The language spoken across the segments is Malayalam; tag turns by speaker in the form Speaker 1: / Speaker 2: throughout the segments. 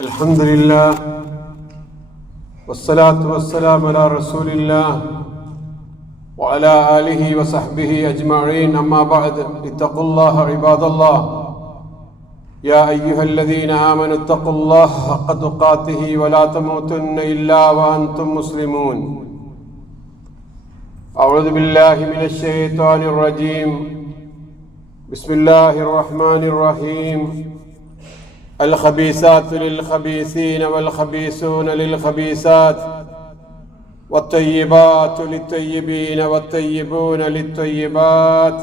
Speaker 1: الحمد لله والصلاة والسلام على رسول الله وعلى آله وصحبه أجمعين أما بعد اتقوا الله عباد الله يا أيها الذين آمنوا اتقوا الله حق تقاته ولا تموتن إلا وأنتم مسلمون أعوذ بالله من الشيطان الرجيم بسم الله الرحمن الرحيم الخبيثات للخبيثين والخبيثون للخبيثات والطيبات للطيبين والطيبون للطيبات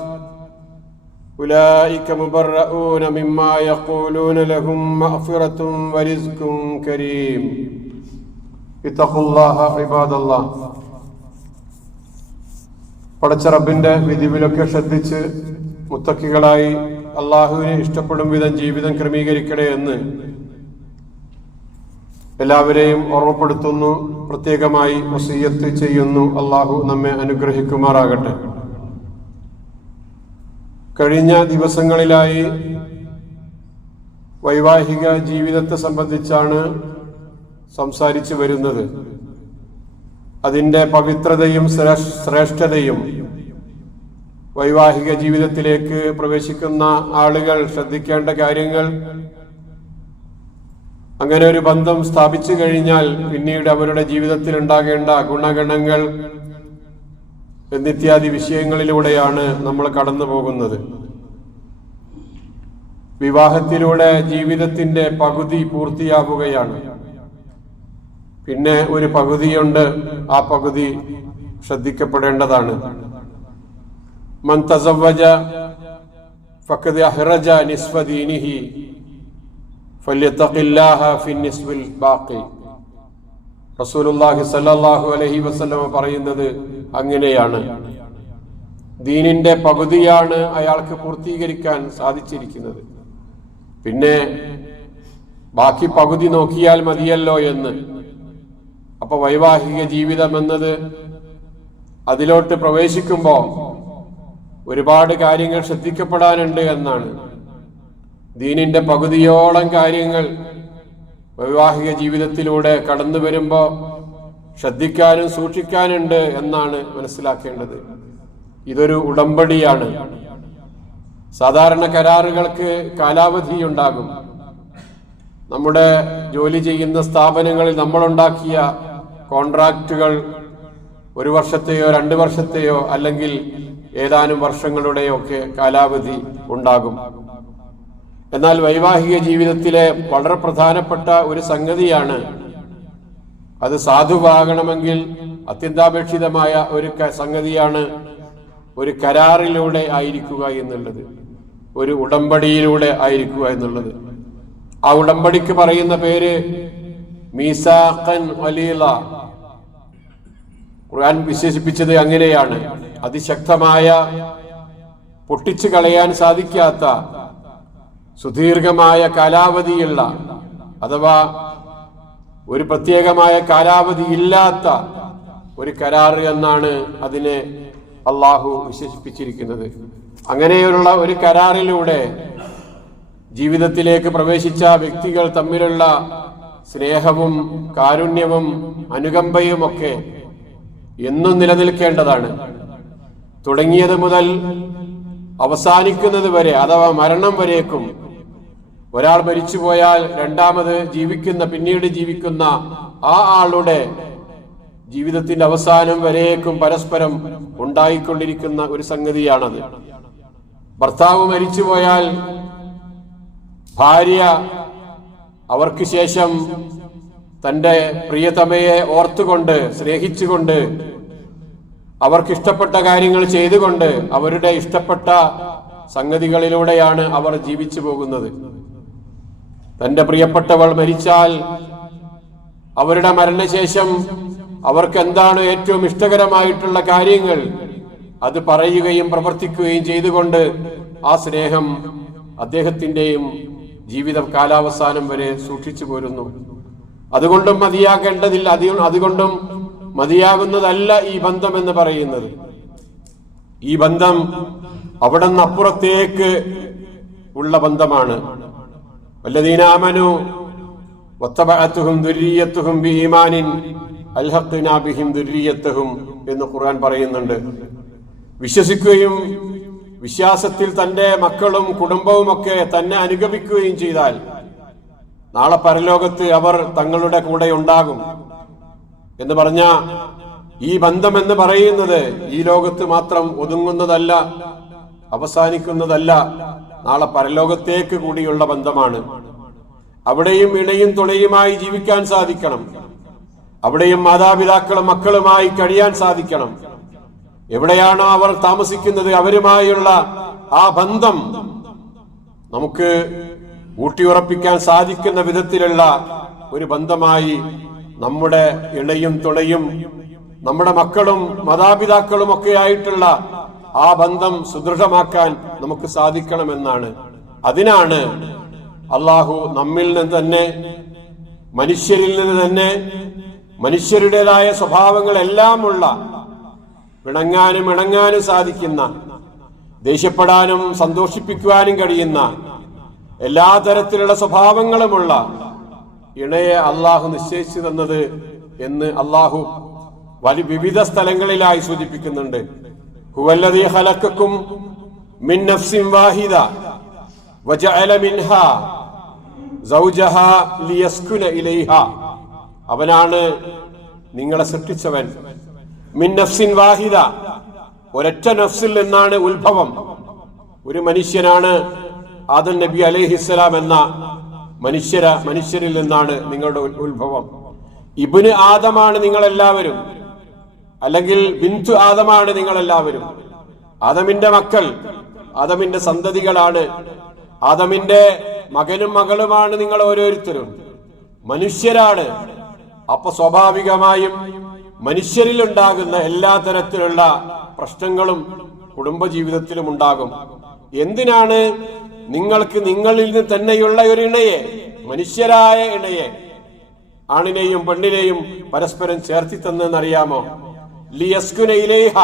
Speaker 1: أولئك مبرؤون مما يقولون لهم مغفرة ورزق كريم اتقوا الله عباد الله പടച്ച റബ്ബിന്റെ വിധിവിലൊക്കെ ശ്രദ്ധിച്ച് മുത്തക്കികളായി അള്ളാഹുവിനെ ഇഷ്ടപ്പെടും വിധം ജീവിതം ക്രമീകരിക്കണേ എന്ന് എല്ലാവരെയും ഓർമ്മപ്പെടുത്തുന്നു. പ്രത്യേകമായി വസീയത്ത് ചെയ്യുന്നു. അള്ളാഹു നമ്മെ അനുഗ്രഹിക്കുമാറാകട്ടെ. കഴിഞ്ഞ ദിവസങ്ങളിലായി വൈവാഹിക ജീവിതത്തെ സംബന്ധിച്ചാണ് സംസാരിച്ചു വരുന്നത്. അതിന്റെ പവിത്രതയും ശ്രേഷ്ഠതയും വൈവാഹിക ജീവിതത്തിലേക്ക് പ്രവേശിക്കുന്ന ആളുകൾ ശ്രദ്ധിക്കേണ്ട കാര്യങ്ങൾ. അങ്ങനെ ഒരു ബന്ധം സ്ഥാപിച്ചു കഴിഞ്ഞാൽ പിന്നീട് അവരുടെ ജീവിതത്തിൽ ഉണ്ടാകേണ്ട ഗുണഗണങ്ങൾ എന്നിത്യാദി വിഷയങ്ങളിലൂടെയാണ് നമ്മൾ കടന്നു പോകുന്നത്. വിവാഹത്തിലൂടെ ജീവിതത്തിന്റെ പകുതി പൂർത്തിയാവുകയാണ്. പിന്നെ ഒരു പകുതിയുണ്ട് ആ പകുതി ശ്രദ്ധിക്കപ്പെടേണ്ടതാണ്. മൻ തസവജ ഫഖദ് അഹ്റജ നിസ്ഫ ദീനിഹി ഫല്യത്തഖില്ലാഹ ഫി നിസ്ഫിൽ ബാഖി റസൂലുള്ളാഹി സല്ലല്ലാഹു അലൈഹി വസല്ലമ പറയുന്നത് അങ്ങനെയാണ്. ദീനിന്റെ പകുതിയാണ് അയാൾക്ക് പൂർത്തീകരിക്കാൻ സാധിച്ചിരിക്കുന്നത്. പിന്നെ ബാക്കി പകുതി നോക്കിയാൽ മതിയല്ലോ എന്ന്. അപ്പൊ വൈവാഹിക ജീവിതം എന്നത് അതിലോട്ട് പ്രവേശിക്കുമ്പോൾ ഒരുപാട് കാര്യങ്ങൾ ശ്രദ്ധിക്കപ്പെടാനുണ്ട് എന്നാണ്. ദീനിന്റെ പകുതിയോളം കാര്യങ്ങൾ വൈവാഹിക ജീവിതത്തിലൂടെ കടന്നു വരുമ്പോൾ ശ്രദ്ധിക്കാനും സൂക്ഷിക്കാനുണ്ട് എന്നാണ് മനസ്സിലാക്കേണ്ടത്. ഇതൊരു ഉടമ്പടിയാണ്. സാധാരണ കരാറുകൾക്ക് കാലാവധി ഉണ്ടാകും. നമ്മുടെ ജോലി ചെയ്യുന്ന സ്ഥാപനങ്ങളിൽ നമ്മളുണ്ടാക്കിയ കോൺട്രാക്റ്റുകൾ ഒരു വർഷത്തെയോ രണ്ട് വർഷത്തെയോ അല്ലെങ്കിൽ ഏതാനും വർഷങ്ങളുടെയൊക്കെ കാലാവധി ഉണ്ടാകും. എന്നാൽ വൈവാഹിക ജീവിതത്തിലെ വളരെ പ്രധാനപ്പെട്ട ഒരു സംഗതിയാണ് അത് സാധുവാകണമെങ്കിൽ അത്യന്താപേക്ഷിതമായ ഒരു സംഗതിയാണ് ഒരു കരാറിലൂടെ ആയിരിക്കുക എന്നുള്ളത്. ഒരു ഉടമ്പടിയിലൂടെ ആയിരിക്കുക എന്നുള്ളത്. ആ ഉടമ്പടിക്ക് പറയുന്ന പേര് മീസാഖൻ വലീല ഖുർആൻ വിശേഷിപ്പിച്ചത് അങ്ങനെയാണ്. അതിശക്തമായ പൊട്ടിച്ചു കളയാൻ സാധിക്കാത്ത സുദീർഘമായ കാലാവധിയുള്ള അഥവാ ഒരു പ്രത്യേകമായ കാലാവധി ഇല്ലാത്ത ഒരു കരാർ എന്നാണ് അതിനെ അള്ളാഹു വിശേഷിപ്പിച്ചിരിക്കുന്നത്. അങ്ങനെയുള്ള ഒരു കരാറിലൂടെ ജീവിതത്തിലേക്ക് പ്രവേശിച്ച വ്യക്തികൾ തമ്മിലുള്ള സ്നേഹവും കാരുണ്യവും അനുകമ്പയും ഒക്കെ എന്നും നിലനിൽക്കേണ്ടതാണ്. തുടങ്ങിയത് മുതൽ അവസാനിക്കുന്നത് വരെ അഥവാ മരണം വരേക്കും. ഒരാൾ മരിച്ചുപോയാൽ രണ്ടാമത് ജീവിക്കുന്ന പിന്നീട് ജീവിക്കുന്ന ആ ആളുടെ ജീവിതത്തിന്റെ അവസാനം വരേക്കും പരസ്പരം ഉണ്ടായിക്കൊണ്ടിരിക്കുന്ന ഒരു സംഗതിയാണത്. ഭർത്താവ് മരിച്ചുപോയാൽ ഭാര്യ അവർക്ക് ശേഷം തന്റെ പ്രിയതമയെ ഓർത്തുകൊണ്ട് സ്നേഹിച്ചുകൊണ്ട് അവർക്ക് ഇഷ്ടപ്പെട്ട കാര്യങ്ങൾ ചെയ്തുകൊണ്ട് അവരുടെ ഇഷ്ടപ്പെട്ട സംഗതികളിലൂടെയാണ് അവർ ജീവിച്ചു പോകുന്നത്. തന്റെ പ്രിയപ്പെട്ടവൾ മരിച്ചാൽ അവരുടെ മരണശേഷം അവർക്ക് എന്താണ് ഏറ്റവും ഇഷ്ടകരമായിട്ടുള്ള കാര്യങ്ങൾ അത് പറയുകയും പ്രവർത്തിക്കുകയും ചെയ്തുകൊണ്ട് ആ സ്നേഹം അദ്ദേഹത്തിന്റെയും ജീവിത കാലാവസാനം വരെ സൂക്ഷിച്ചു പോരുന്നു. അതുകൊണ്ടും മതിയാക്കേണ്ടതില്ല അതി- അതുകൊണ്ടും മതിയാകുന്നതല്ല ഈ ബന്ധം എന്ന് പറയുന്നത്. ഈ ബന്ധം അവിടെ നിന്ന് അപ്പുറത്തേക്ക് ഉള്ള ബന്ധമാണ് ദുരിയത്തുഹും എന്ന് ഖുർആൻ പറയുന്നുണ്ട്. വിശ്വസിക്കുകയും വിശ്വാസത്തിൽ തന്റെ മക്കളും കുടുംബവും ഒക്കെ തന്നെ അനുഗമിക്കുകയും ചെയ്താൽ നാളെ പരലോകത്ത് അവർ തങ്ങളുടെ കൂടെ ഉണ്ടാകും. എന്ന് പറഞ്ഞ ഈ ബന്ധം എന്ന് പറയുന്നത് ഈ ലോകത്ത് മാത്രം ഒതുങ്ങുന്നതല്ല അവസാനിക്കുന്നതല്ല നാളെ പരലോകത്തേക്ക് കൂടിയുള്ള ബന്ധമാണ്. അവിടെയും ഇണയും തുണയുമായി ജീവിക്കാൻ സാധിക്കണം. അവിടെയും മാതാപിതാക്കളും മക്കളുമായി കഴിയാൻ സാധിക്കണം. എവിടെയാണോ അവർ താമസിക്കുന്നത് അവരുമായുള്ള ആ ബന്ധം നമുക്ക് ഊട്ടിയുറപ്പിക്കാൻ സാധിക്കുന്ന വിധത്തിലുള്ള ഒരു ബന്ധമായി നമ്മുടെ ഇളയും തുളയും നമ്മുടെ മക്കളും മാതാപിതാക്കളും ഒക്കെ ആയിട്ടുള്ള ആ ബന്ധം സുദൃഢമാക്കാൻ നമുക്ക് സാധിക്കണമെന്നാണ്. അതിനാണ് അള്ളാഹു നമ്മിൽ നിന്ന് തന്നെ മനുഷ്യരിൽ നിന്ന് തന്നെ മനുഷ്യരുടേതായ സ്വഭാവങ്ങളെല്ലാമുള്ള പിണങ്ങാനും ഇണങ്ങാനും സാധിക്കുന്ന ദേഷ്യപ്പെടാനും സന്തോഷിപ്പിക്കുവാനും കഴിയുന്ന എല്ലാ തരത്തിലുള്ള സ്വഭാവങ്ങളുമുള്ള ഇണയെ അള്ളാഹു നിശ്ചയിച്ചു തന്നത് എന്ന് അള്ളാഹു വലി വിവിധ സ്ഥലങ്ങളിലായി സൂചിപ്പിക്കുന്നുണ്ട്. ഹുവല്ലദീ മിൻ നഫ്സിൻ വാഹിദ വജഅല അവനാണ് നിങ്ങളെ സൃഷ്ടിച്ചവൻ. മിൻ നഫ്സിൻ വാഹിദ. ഒരൊറ്റ നഫ്സിൽ നിന്നാണ് ഉത്ഭവം. ഒരു മനുഷ്യനാണ് ആദൽ നബി അലൈഹിസ്സലാം എന്ന മനുഷ്യര മനുഷ്യരിൽ നിന്നാണ് നിങ്ങളുടെ ഉത്ഭവം. ഇബിന് ആദമാണ് നിങ്ങളെല്ലാവരും. അല്ലെങ്കിൽ ബിന്ദു ആദമാണ് നിങ്ങളെല്ലാവരും. ആദമിന്റെ മക്കൾ ആദമിന്റെ സന്തതികളാണ്. ആദമിന്റെ മകനും മകളുമാണ് നിങ്ങൾ ഓരോരുത്തരും. മനുഷ്യരാണ്. അപ്പൊ സ്വാഭാവികമായും മനുഷ്യരിൽ ഉണ്ടാകുന്ന എല്ലാ തരത്തിലുള്ള പ്രശ്നങ്ങളും കുടുംബജീവിതത്തിലും ഉണ്ടാകും. എന്തിനാണ് നിങ്ങൾക്ക് നിങ്ങളിൽ നിന്ന് തന്നെയുള്ള ഒരു ഇണയെ മനുഷ്യരായ ഇണയെ ആണിനെയും പെണ്ണിനെയും പരസ്പരം ചേർത്തി തന്നെന്നറിയാമോ? ലിയസ്കുന ഇലേഹ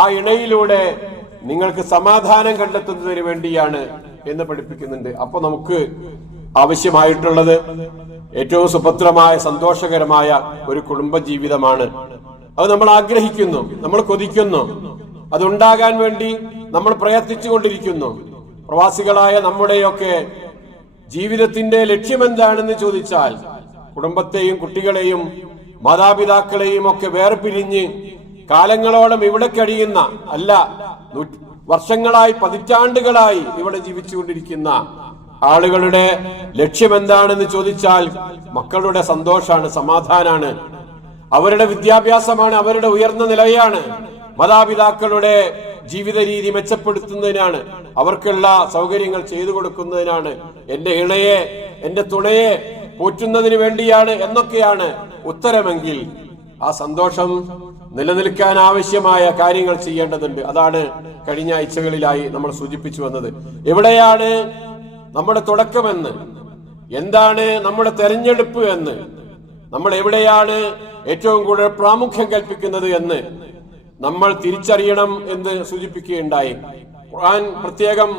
Speaker 1: ആ ഇണയിലൂടെ നിങ്ങൾക്ക് സമാധാനം കണ്ടെത്തുന്നതിന് വേണ്ടിയാണ് എന്ന് പഠിപ്പിക്കുന്നുണ്ട്. അപ്പൊ നമുക്ക് ആവശ്യമായിട്ടുള്ളത് ഏറ്റവും സുഭദ്രമായ സന്തോഷകരമായ ഒരു കുടുംബ ജീവിതമാണ് അത് നമ്മൾ ആഗ്രഹിക്കുന്നു നമ്മൾ കൊതിക്കുന്നു. അതുണ്ടാകാൻ വേണ്ടി നമ്മൾ പ്രയത്നിച്ചു കൊണ്ടിരിക്കുന്നു പ്രവാസികളായ നമ്മുടെയൊക്കെ ജീവിതത്തിന്റെ ലക്ഷ്യമെന്താണെന്ന് ചോദിച്ചാൽ കുടുംബത്തെയും കുട്ടികളെയും മാതാപിതാക്കളെയും ഒക്കെ വേർപിരിഞ്ഞ് കാലങ്ങളോളം ഇവിടെ കഴിയുന്ന അല്ല വർഷങ്ങളായി പതിറ്റാണ്ടുകളായി ഇവിടെ ജീവിച്ചുകൊണ്ടിരിക്കുന്ന ആളുകളുടെ ലക്ഷ്യം എന്താണെന്ന് ചോദിച്ചാൽ മക്കളുടെ സന്തോഷാണ് സമാധാനാണ്. അവരുടെ വിദ്യാഭ്യാസമാണ് അവരുടെ ഉയർന്ന നിലയാണ്. മാതാപിതാക്കളുടെ ജീവിത രീതി മെച്ചപ്പെടുത്തുന്നതിനാണ്. അവർക്കുള്ള സൗകര്യങ്ങൾ ചെയ്തു കൊടുക്കുന്നതിനാണ്. എന്റെ ഇണയെ എന്റെ തുണയെ പോറ്റുന്നതിന് വേണ്ടിയാണ് എന്നൊക്കെയാണ് ഉത്തരമെങ്കിൽ ആ സന്തോഷം നിലനിൽക്കാൻ ആവശ്യമായ കാര്യങ്ങൾ ചെയ്യേണ്ടതുണ്ട്. അതാണ് കഴിഞ്ഞ ആഴ്ചകളിലായി നമ്മൾ സൂചിപ്പിച്ചു വന്നത്. എവിടെയാണ് നമ്മുടെ തുടക്കമെന്ന്? എന്താണ് നമ്മുടെ തെരഞ്ഞെടുപ്പ് എന്ന്? നമ്മൾ എവിടെയാണ് ഏറ്റവും കൂടുതൽ പ്രാമുഖ്യം കൽപ്പിക്കുന്നത് എന്ന്? നമ്മൾ തിരിച്ചറിയണം എന്ന് സൂചിപ്പിക്കുകയുണ്ടായി. ഖുർആൻ പ്രത്യേകം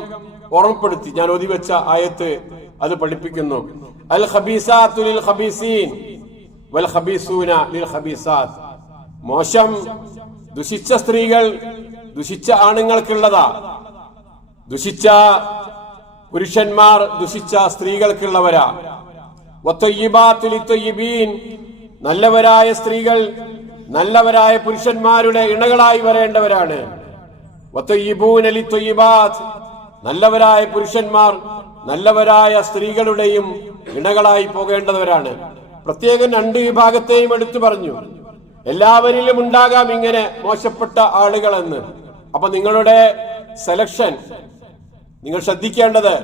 Speaker 1: ഓർമ്മപ്പെടുത്തി. ഞാൻ ഒതിവെച്ച ആയത്ത് അത് പഠിപ്പിക്കുന്നു. അൽ ഖബീസാത്തു ലിൽ ഖബീസീൻ വൽ ഖബീസൂന ലിൽ ഖബീസാത്ത്. മോശം ദുഷിച്ച സ്ത്രീകൾ ദുഷിച്ച ആണുങ്ങൾക്കുള്ളതാ. ദുഷിച്ച പുരുഷന്മാർ ദുഷിച്ച സ്ത്രീകൾക്കുള്ളവരാ. ലിത്തൊയ്യിബീൻ നല്ലവരായ സ്ത്രീകൾ നല്ലവരായ പുരുഷന്മാരുടെ ഇണകളായി വരേണ്ടവരാണ്. നല്ലവരായ പുരുഷന്മാർ നല്ലവരായ സ്ത്രീകളുടെയും ഇണകളായി പോകേണ്ടവരാണ്. പ്രത്യേകം രണ്ട് വിഭാഗത്തെയും എടുത്തു പറഞ്ഞു. എല്ലാവരിലും ഉണ്ടാകാം ഇങ്ങനെ മോശപ്പെട്ട ആളുകളെന്ന്. അപ്പൊ നിങ്ങളുടെ സെലക്ഷൻ നിങ്ങൾ ശ്രദ്ധിക്കേണ്ടത്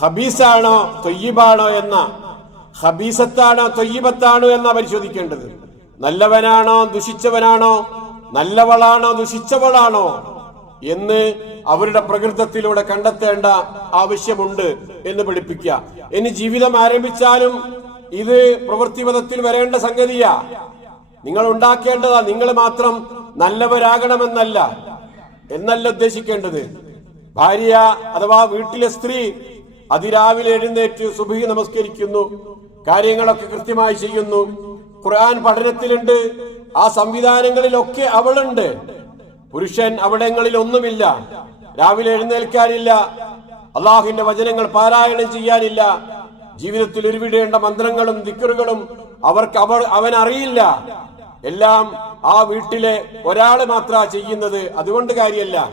Speaker 1: ഹബീസാണോ തൊയ്യബാണോ എന്ന ഹബീസത്താണോ തൊയ്യബത്താണോ എന്ന പരിശോധിക്കേണ്ടത്. നല്ലവനാണോ ദുഷിച്ചവനാണോ നല്ലവളാണോ ദുഷിച്ചവളാണോ എന്ന് അവരുടെ പ്രകൃതത്തിലൂടെ കണ്ടെത്തേണ്ട ആവശ്യമുണ്ട് എന്ന് പഠിപ്പിക്കുക. ഇനി ജീവിതം ആരംഭിച്ചാലും ഇത് പ്രവൃത്തിപഥത്തിൽ വരേണ്ട സംഗതിയാ. നിങ്ങൾ ഉണ്ടാക്കേണ്ടതാ നിങ്ങൾ മാത്രം നല്ലവരാകണമെന്നല്ല എന്നല്ല ഉദ്ദേശിക്കേണ്ടത്. ഭാര്യ അഥവാ വീട്ടിലെ സ്ത്രീ അതിരാവിലെ എഴുന്നേറ്റ് സുബഹി നമസ്കരിക്കുന്നു കാര്യങ്ങളൊക്കെ കൃത്യമായി ചെയ്യുന്നു ഖുർആൻ പഠനത്തിലുണ്ട്. ആ സംവിധാനങ്ങളിലൊക്കെ അവളുണ്ട്. പുരുഷൻ അവിടങ്ങളിൽ ഒന്നുമില്ല. രാവിലെ എഴുന്നേൽക്കാനില്ല. അള്ളാഹുവിന്റെ വചനങ്ങൾ പാരായണം ചെയ്യാനില്ല. ജീവിതത്തിൽ ഉരുവിടേണ്ട മന്ത്രങ്ങളും ദിക്കറുകളും അവർക്ക് അവൾ അവൻ അറിയില്ല. എല്ലാം ആ വീട്ടിലെ ഒരാൾ മാത്ര ചെയ്യുന്നത്. അതുകൊണ്ട് കാര്യമല്ല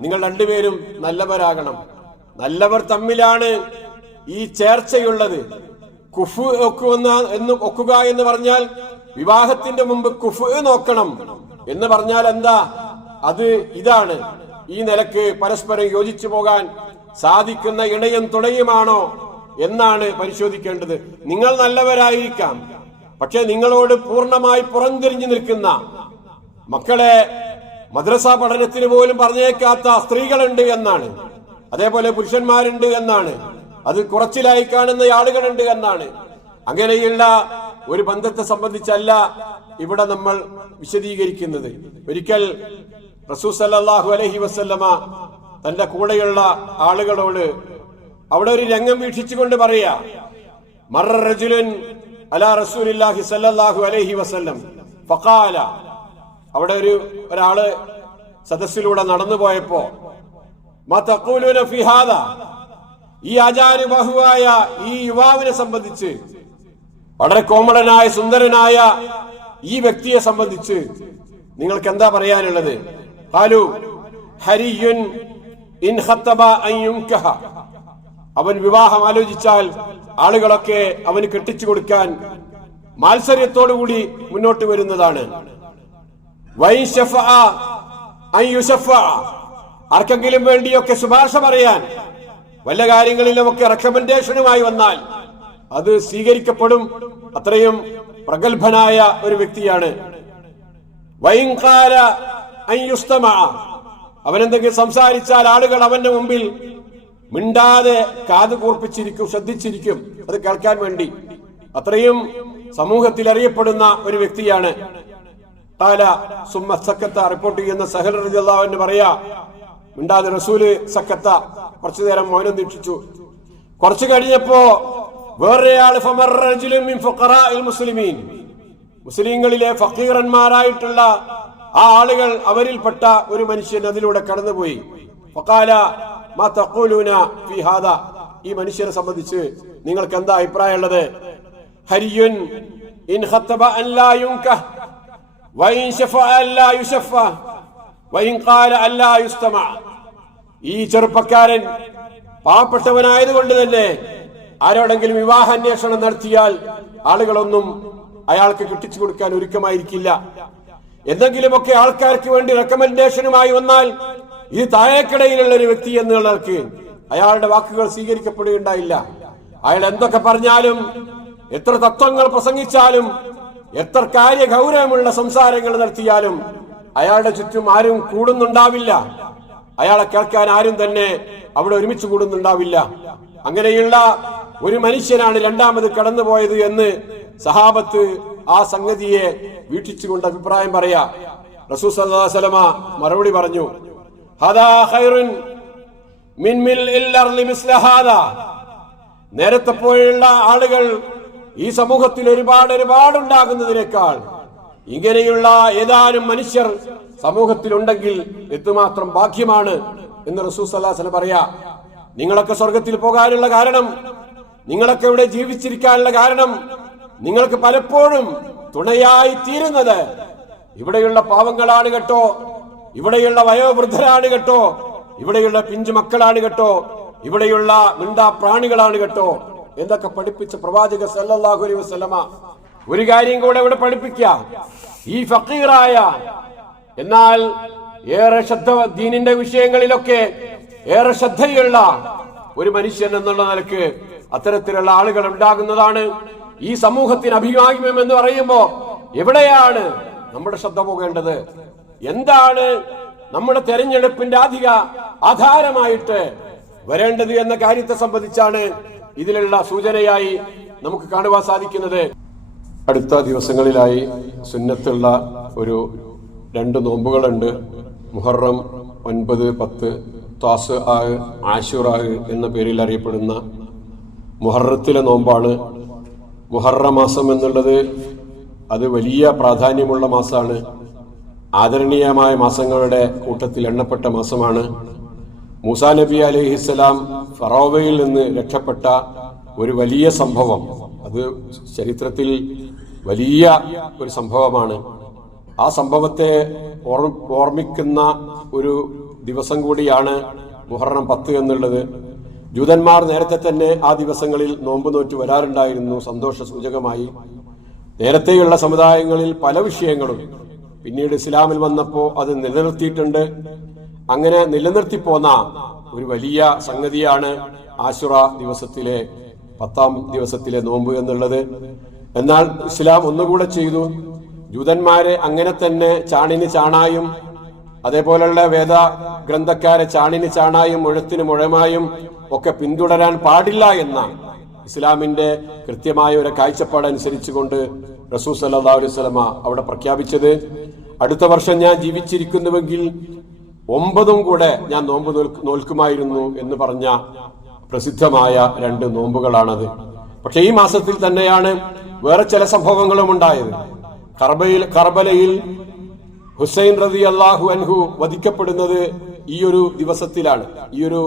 Speaker 1: നിങ്ങൾ രണ്ടുപേരും നല്ലവരാകണം. നല്ലവർ തമ്മിലാണ് ഈ ചേർച്ചയുള്ളത്. കുഫ് ഒക്കുന്ന എന്ന് ഒക്കുക എന്ന് പറഞ്ഞാൽ വിവാഹത്തിന്റെ മുമ്പ് കുഫു നോക്കണം എന്ന് പറഞ്ഞാൽ എന്താ? അത് ഇതാണ്. ഈ നിലയ്ക്ക് പരസ്പരം യോജിച്ചു പോകാൻ സാധിക്കുന്ന ഇണയും തുണയുമാണോ എന്നാണ് പരിശോധിക്കേണ്ടത്. നിങ്ങൾ നല്ലവരായിരിക്കാം. പക്ഷെ നിങ്ങളോട് പൂർണമായി പുറംതിരിഞ്ഞു നിൽക്കുന്ന മക്കളെ മദ്രസ പഠനത്തിന് പോലും പറഞ്ഞേക്കാത്ത സ്ത്രീകളുണ്ട് എന്നാണ്. അതേപോലെ പുരുഷന്മാരുണ്ട് എന്നാണ്. അത് കുറച്ചിലായി കാണുന്ന ആളുകളുണ്ട് എന്നാണ്. അങ്ങനെയുള്ള ഒരു ബന്ധത്തെ സംബന്ധിച്ചല്ല ഇവിടെ നമ്മൾ വിശദീകരിക്കുന്നത്. ഒരിക്കൽ റസൂ സല്ലല്ലാഹു അലഹി വസല്ലമ തന്റെ കൂടെയുള്ള ആളുകളോട് അവിടെ ഒരു രംഗം വീക്ഷിച്ചുകൊണ്ട് പറയാ മറ റജുലുൻ അലാ റസൂലില്ലാഹി സല്ലല്ലാഹു അലൈഹി വസല്ലം ഫഖാല. അവിടെ ഒരു ഒരാൾ സദസ്സിലൂടെ നടന്നു പോയപ്പോ മാ തഖൂലൂന ഫി ഹാദാ? ഈ ആചാര്യബഹുവായ ഈ യുവാവിനെ സംബന്ധിച്ച് വളരെ കോമളനായ സുന്ദരനായ ഈ വ്യക്തിയെ സംബന്ധിച്ച് നിങ്ങൾക്ക് എന്താ പറയാനുള്ളത്? ഹാലു ഹരിയുൻ ഇൻ അവൻ വിവാഹം ആലോചിച്ചാൽ ആളുകളൊക്കെ അവന് കെട്ടിച്ചു കൊടുക്കാൻ മാത്സര്യത്തോടുകൂടി മുന്നോട്ട് വരുന്നതാണ്. ആർക്കെങ്കിലും വേണ്ടിയൊക്കെ ശുപാർശ പറയാൻ വല്ല കാര്യങ്ങളിലുമൊക്കെ റെക്കമെൻഡേഷനുമായി വന്നാൽ അത് സ്വീകരിക്കപ്പെടും. അത്രയും പ്രഗത്ഭനായ ഒരു വ്യക്തിയാണ്. അവൻ അവനെന്തെങ്കിലും സംസാരിച്ചാൽ ആളുകൾ അവന്റെ മുമ്പിൽ മിണ്ടാതെ കാത് കൂർപ്പിച്ചിരിക്കും ശ്രദ്ധിച്ചിരിക്കും. അത് കേൾക്കാൻ വേണ്ടി. അത്രയും സമൂഹത്തിൽ അറിയപ്പെടുന്ന ഒരു വ്യക്തിയാണ്. താല സുമ്മ സക്കത്ത റിപ്പോർട്ട് ചെയ്യുന്ന സഹൽ റളിയല്ലാഹു പറയാ മിണ്ടാതെ റസൂൽ സക്കത്ത കുറച്ചു നേരം മൗനം ദീക്ഷിച്ചു. കുറച്ചു കഴിഞ്ഞപ്പോ ഫുഖറാഇൽ മുസ്ലിമീൻ. മുസ്ലിങ്ങളിലെ ഫക്കീറന്മാരായിട്ടുള്ള ആ ആളുകൾ അവരിൽപ്പെട്ട ഒരു മനുഷ്യൻ അതിലൂടെ കടന്നുപോയി. ഈ മനുഷ്യനെ സംബന്ധിച്ച് നിങ്ങൾക്ക് എന്താ അഭിപ്രായമുള്ളത്? ഹരിയുൻ ഇൻ ഈ ചെറുപ്പക്കാരൻ പാവപ്പെട്ടവനായതുകൊണ്ട് തന്നെ ആരോടെങ്കിലും വിവാഹാന്വേഷണം നടത്തിയാൽ ആളുകളൊന്നും അയാൾക്ക് കിട്ടിച്ചു കൊടുക്കാൻ ഒരുക്കമായിരിക്കില്ല. എന്തെങ്കിലുമൊക്കെ ആൾക്കാർക്ക് വേണ്ടി റെക്കമെൻഡേഷനുമായി വന്നാൽ ഇത് താഴേക്കിടയിലുള്ള ഒരു വ്യക്തി എന്നുള്ളവർക്ക് അയാളുടെ വാക്കുകൾ സ്വീകരിക്കപ്പെടുകയുണ്ടായില്ല. അയാൾ എന്തൊക്കെ പറഞ്ഞാലും എത്ര തത്വങ്ങൾ പ്രസംഗിച്ചാലും എത്ര കാര്യ ഗൗരവമുള്ള സംസാരങ്ങൾ നടത്തിയാലും അയാളുടെ ചുറ്റും ആരും കൂടുന്നുണ്ടാവില്ല. അയാളെ കേൾക്കാൻ ആരും തന്നെ അവിടെ ഒരുമിച്ച് കൂടുന്നുണ്ടാവില്ല. അങ്ങനെയുള്ള ഒരു മനുഷ്യനാണ് രണ്ടാമത് കടന്നുപോയത് എന്ന് സഹാബത്ത് ആ സംഗതിയെ വീക്ഷിച്ചുകൊണ്ട് അഭിപ്രായം പറയാ. റസൂൽ സലമ മറുപടി പറഞ്ഞു നേരത്തെ പോലുള്ള ആളുകൾ ഈ സമൂഹത്തിൽ ഒരുപാട് ഒരുപാട് ഉണ്ടാകുന്നതിനേക്കാൾ ഇങ്ങനെയുള്ള ഏതാനും മനുഷ്യർ സമൂഹത്തിലുണ്ടെങ്കിൽ എത്തുമാത്രം ഭാഗ്യമാണ് എന്ന് അലൈഹി വസല്ലം പറയാ. നിങ്ങളൊക്കെ സ്വർഗത്തിൽ പോകാനുള്ള കാരണം നിങ്ങളൊക്കെ ഇവിടെ ജീവിച്ചിരിക്കാനുള്ള കാരണം നിങ്ങൾക്ക് പലപ്പോഴും തുണയായി തീരുന്നത് ഇവിടെയുള്ള പാവങ്ങളാണ് കേട്ടോ ഇവിടെയുള്ള വയോവൃദ്ധരാണ് കേട്ടോ ഇവിടെയുള്ള പിഞ്ചു മക്കളാണ് കേട്ടോ ഇവിടെയുള്ള മിണ്ടാ പ്രാണികളാണ് കേട്ടോ. എന്നൊക്കെ പഠിപ്പിച്ച പ്രവാചക സല്ലല്ലാഹു അലൈഹി വസല്ലമ ഒരു കാര്യം കൂടെ ഇവിടെ പഠിപ്പിക്കാം. ഈ ഫക്കീറായ എന്നാൽ ഏറെ ശ്രദ്ധ ദീനിന്റെ വിഷയങ്ങളിലൊക്കെ ഏറെ ശ്രദ്ധയുള്ള ഒരു മനുഷ്യൻ എന്നുള്ള നിലയ്ക്ക് അത്തരത്തിലുള്ള ആളുകൾ ഉണ്ടാകുന്നതാണ്. ഈ സമൂഹത്തിന് അഭിമാന്യം എന്ന് പറയുമ്പോ എവിടെയാണ് നമ്മുടെ ശ്രദ്ധ പോകേണ്ടത്? എന്താണ് നമ്മുടെ തെരഞ്ഞെടുപ്പിന്റെ അധിക ആധാരമായിട്ട് വരേണ്ടത് എന്ന കാര്യത്തെ സംബന്ധിച്ചാണ് ഇതിലുള്ള സൂചനയായി നമുക്ക് കാണുവാൻ സാധിക്കുന്നത്. അടുത്ത ദിവസങ്ങളിലായി സുന്നത്തുള്ള ഒരു രണ്ട് നോമ്പുകളുണ്ട്. മുഹറം ഒൻപത് പത്ത് ത്വാസ് ആഹ് ആശുറാഹ് എന്ന പേരിൽ അറിയപ്പെടുന്ന മുഹറത്തിലെ നോമ്പാണ്. മുഹറ മാസം എന്നുള്ളത് അത് വലിയ പ്രാധാന്യമുള്ള മാസമാണ് ആദരണീയമായ മാസങ്ങളുടെ കൂട്ടത്തിൽ എണ്ണപ്പെട്ട മാസമാണ്. മൂസാ നബി അലഹിസ്സലാം ഫറോവയിൽ നിന്ന് രക്ഷപ്പെട്ട ഒരു വലിയ സംഭവം. അത് ചരിത്രത്തിൽ വലിയ ഒരു സംഭവമാണ്. ആ സംഭവത്തെ ഓർ- ഓർമ്മിക്കുന്ന ഒരു ദിവസം കൂടിയാണ് മുഹറം പത്ത് എന്നുള്ളത്. ജൂതന്മാർ നേരത്തെ തന്നെ ആ ദിവസങ്ങളിൽ നോമ്പ് നോറ്റ് വരാറുണ്ടായിരുന്നു സന്തോഷ സൂചകമായി. നേരത്തെയുള്ള സമുദായങ്ങളിൽ പല വിഷയങ്ങളും. പിന്നീട് ഇസ്ലാമിൽ വന്നപ്പോൾ അത് നിലനിർത്തിയിട്ടുണ്ട്. അങ്ങനെ നിലനിർത്തി പോന്ന ഒരു വലിയ സംഗതിയാണ് ആശുറ ദിവസത്തിലെ പത്താം ദിവസത്തിലെ നോമ്പ് എന്നുള്ളത്. എന്നാൽ ഇസ്ലാം ഒന്നുകൂടെ ചെയ്തു. ജൂതന്മാരെ അങ്ങനെ തന്നെ ചാണിന് ചാണായും അതേപോലെയുള്ള വേദ ഗ്രന്ഥക്കാരെ ചാണിന് ചാണായും മുഴത്തിന് മുഴമായും ഒക്കെ പിന്തുടരാൻ പാടില്ല എന്ന ഇസ്ലാമിന്റെ കൃത്യമായ ഒരു കാഴ്ചപ്പാട് അനുസരിച്ചുകൊണ്ട് റസൂ സല്ലാ അലൈഹി സ്വലമ അവിടെ പ്രഖ്യാപിച്ചത്. അടുത്ത വർഷം ഞാൻ ജീവിച്ചിരിക്കുന്നുവെങ്കിൽ ഒമ്പതും കൂടെ ഞാൻ നോമ്പ് നോൽക്ക് നോൽക്കുമായിരുന്നു എന്ന് പറഞ്ഞ പ്രസിദ്ധമായ രണ്ട് നോമ്പുകളാണത്. പക്ഷെ ഈ മാസത്തിൽ തന്നെയാണ് വേറെ ചില സംഭവങ്ങളും ഉണ്ടായത്. കർബയിൽ കർബലയിൽ ഹുസൈൻ റതി അള്ളാഹു അൻഹു വധിക്കപ്പെടുന്നത് ഈ ഒരു ദിവസത്തിലാണ് ഈ ഒരു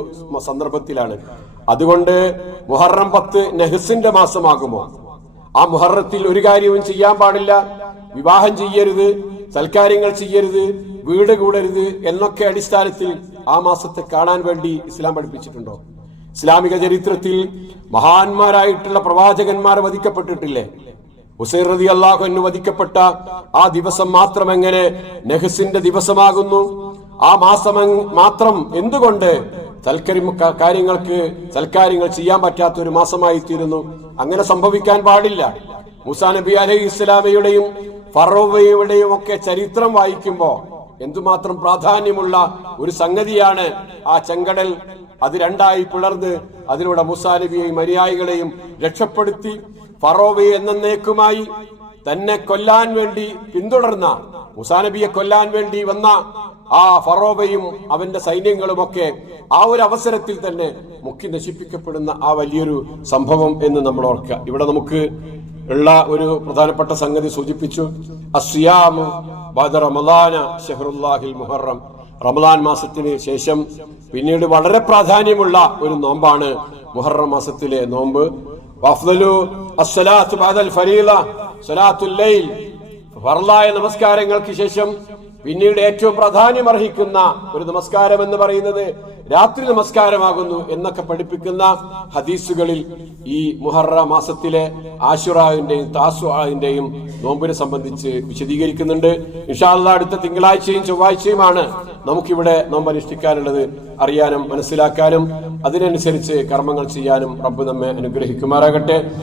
Speaker 1: സന്ദർഭത്തിലാണ്. അതുകൊണ്ട് മുഹറം പത്ത് നെഹസിന്റെ മാസമാകുമോ? ആ മുഹറത്തിൽ ഒരു കാര്യവും ചെയ്യാൻ പാടില്ല. വിവാഹം ചെയ്യരുത് സൽക്കാര്യങ്ങൾ ചെയ്യരുത് വീട് കൂടരുത് എന്നൊക്കെ അടിസ്ഥാനത്തിൽ ആ മാസത്തെ കാണാൻ വേണ്ടി ഇസ്ലാം പഠിപ്പിച്ചിട്ടുണ്ടോ? ഇസ്ലാമിക ചരിത്രത്തിൽ മഹാന്മാരായിട്ടുള്ള പ്രവാചകന്മാർ വധിക്കപ്പെട്ടിട്ടില്ലേ? ഹുസൈൻ അള്ളാഹു എന്ന് ആ ദിവസം മാത്രം എങ്ങനെ നെഹസിന്റെ ദിവസമാകുന്നു? ആ മാസം മാത്രം എന്തുകൊണ്ട് തൽക്കരി കാര്യങ്ങൾക്ക് തൽക്കാര്യങ്ങൾ ചെയ്യാൻ പറ്റാത്ത ഒരു മാസമായി തീരുന്നു അങ്ങനെ സംഭവിക്കാൻ പാടില്ല. മുസാ നബി അലൈഹി ഇസ്ലാമയുടെയും ഫറോവയുടെയും ഒക്കെ ചരിത്രം വായിക്കുമ്പോ എന്തുമാത്രം പ്രാധാന്യമുള്ള ഒരു സംഗതിയാണ് ആ ചെങ്കടൽ. അത് രണ്ടായി പിളർന്ന് അതിലൂടെ മുസാ നബിയെയും മര്യാദകളെയും രക്ഷപ്പെടുത്തി. ഫറോവയെ എന്നേക്കുമായി തന്നെ കൊല്ലാൻ വേണ്ടി പിന്തുടർന്ന മുസാ നബിയെ കൊല്ലാൻ വേണ്ടി വന്ന ആ ഫറോബയും അവന്റെ സൈന്യങ്ങളുമൊക്കെ ആ ഒരു അവസരത്തിൽ തന്നെ മുക്കി നശിപ്പിക്കപ്പെടുന്ന ആ വലിയൊരു സംഭവം എന്ന് നമ്മൾ ഓർക്കുക. ഇവിടെ നമുക്ക് ഉള്ള ഒരു പ്രധാനപ്പെട്ട സംഗതി സൂചിപ്പിച്ചു. അസ്യാമു റമദാന മുഹറം. റമദാൻ മാസത്തിന് ശേഷം പിന്നീട് വളരെ പ്രാധാന്യമുള്ള ഒരു നോമ്പാണ് മുഹറം മാസത്തിലെ നോമ്പ്. വഫ്ദലു അസ്സലാത്തു ബഅദൽ ഫരീള സലാത്തുൽ ലൈൽ. ഫർലായ നമസ്കാരങ്ങൾക്ക് ശേഷം പിന്നീട് ഏറ്റവും പ്രാധാന്യം അർഹിക്കുന്ന ഒരു നമസ്കാരം എന്ന് പറയുന്നത് രാത്രി നമസ്കാരമാകുന്നു എന്നൊക്കെ പഠിപ്പിക്കുന്ന ഹദീസുകളിൽ ഈ മുഹറ മാസത്തിലെ ആശുറാവിന്റെയും താസുആവിന്റെയും നോമ്പിനെ സംബന്ധിച്ച് വിശദീകരിക്കുന്നുണ്ട്. ഇൻഷാല്ല അടുത്ത തിങ്കളാഴ്ചയും ചൊവ്വാഴ്ചയുമാണ് നമുക്കിവിടെ നോമ്പ് അനുഷ്ഠിക്കാനുള്ളത് അറിയാനും മനസ്സിലാക്കാനും. അതിനനുസരിച്ച് കർമ്മങ്ങൾ ചെയ്യാനും റബ്ബ് നമ്മെ അനുഗ്രഹിക്കുമാറാകട്ടെ.